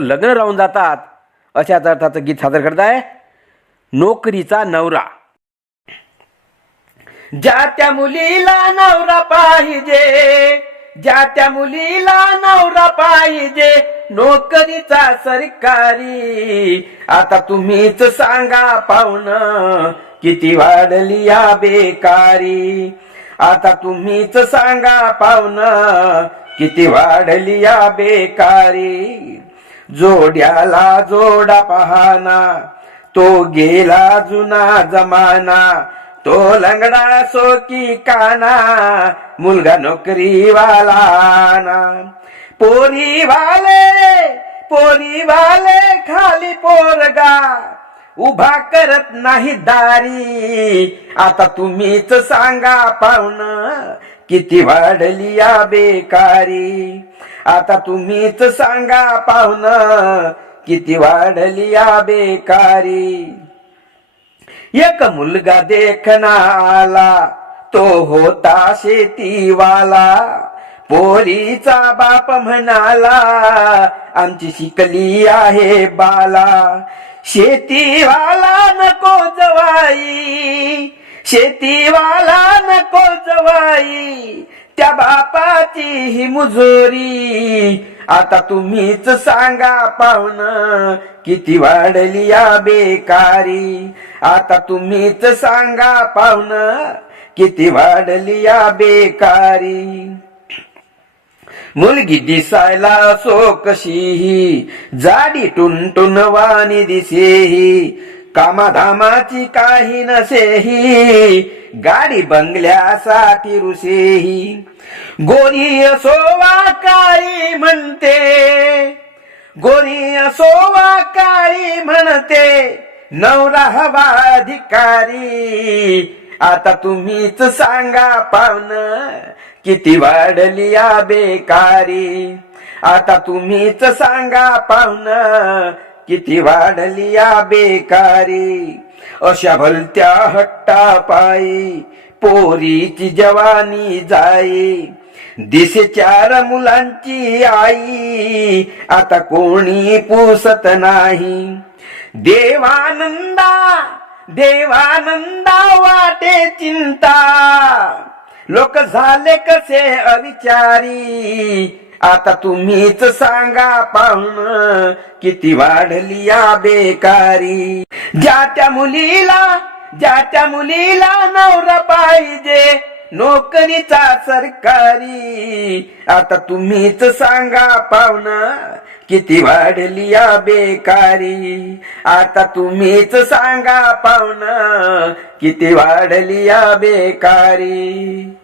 लग्न राहून जातात. अशाच अर्थाचं गीत सादर करत आहे नोकरीचा नवरा. ज्या त्या मुलीला नवरा पाहिजे ज्या त्या मुलीला नवरा पाहिजे नोकरीचा सरकारी. आता तुम्हीच सांगा पाहुण किती वाढली या बेकारी. आता तुम्हीच सांगा पाहुण किती वाढली या बेकारी. जोड्याला जोडा पहाना तो गेला जुना जमाना तो लंगडा सो की काना मुलगा नोकरीवाला ना. पोरी वाले पोरी वाले खाली पोरगा उभा करत नाही दारी. आता तुम्हीच सांगा पाहुण किती वाढली या बेकारी. आता तुम्हीच सांगा पाहुन किती वाढली या बेकारी. एक मुलगा देखना आला तो होता शेतीवाला. पोरीचा बाप म्हणाला आमची शिकली आहे बाला. शेतीवाला नको जवाई शेतीवाला नको त्या बापाची ही मुजोरी. आता तुम्हीच सांगा पाहुण किती वाढली या बेकारी. आता तुम्हीच सांगा पाहुण किती वाढली या बेकारी. मुलगी दिसायला सो कशीही जाडी टुनटुन वाणी दिसेही. कामाधामाची काही नसेही गाडी बंगल्यासाठी ऋषेही गोरी असोवा काळी म्हणते गोरी असोवा काळी म्हणते नवरा हवा अधिकारी. आता तुम्हीच सांगा पाहुण किती वाढली या बेकारी. आता तुम्हीच सांगा पाहुणं किती वाढली या बेकारी. अशा भलत्या हट्टा पायी पोरीची जवानी जाई. दिसे चार मुलांची आई आता कोणी पुसत नाही. देवानंदा देवानंदा वाटे चिंता. लोक झाले कसे अविचारी. आता तुम्हीच सांगा पाहुण किती वाढली या बेकारी. ज्या त्या मुलीला ज्या त्या मुलीला नवरा पाहिजे नोकरीचा सरकारी. आता तुम्हीच सांगा पाहुण किती वाढली या बेकारी. आता तुम्हीच सांगा पाहुण किती वाढली या बेकारी.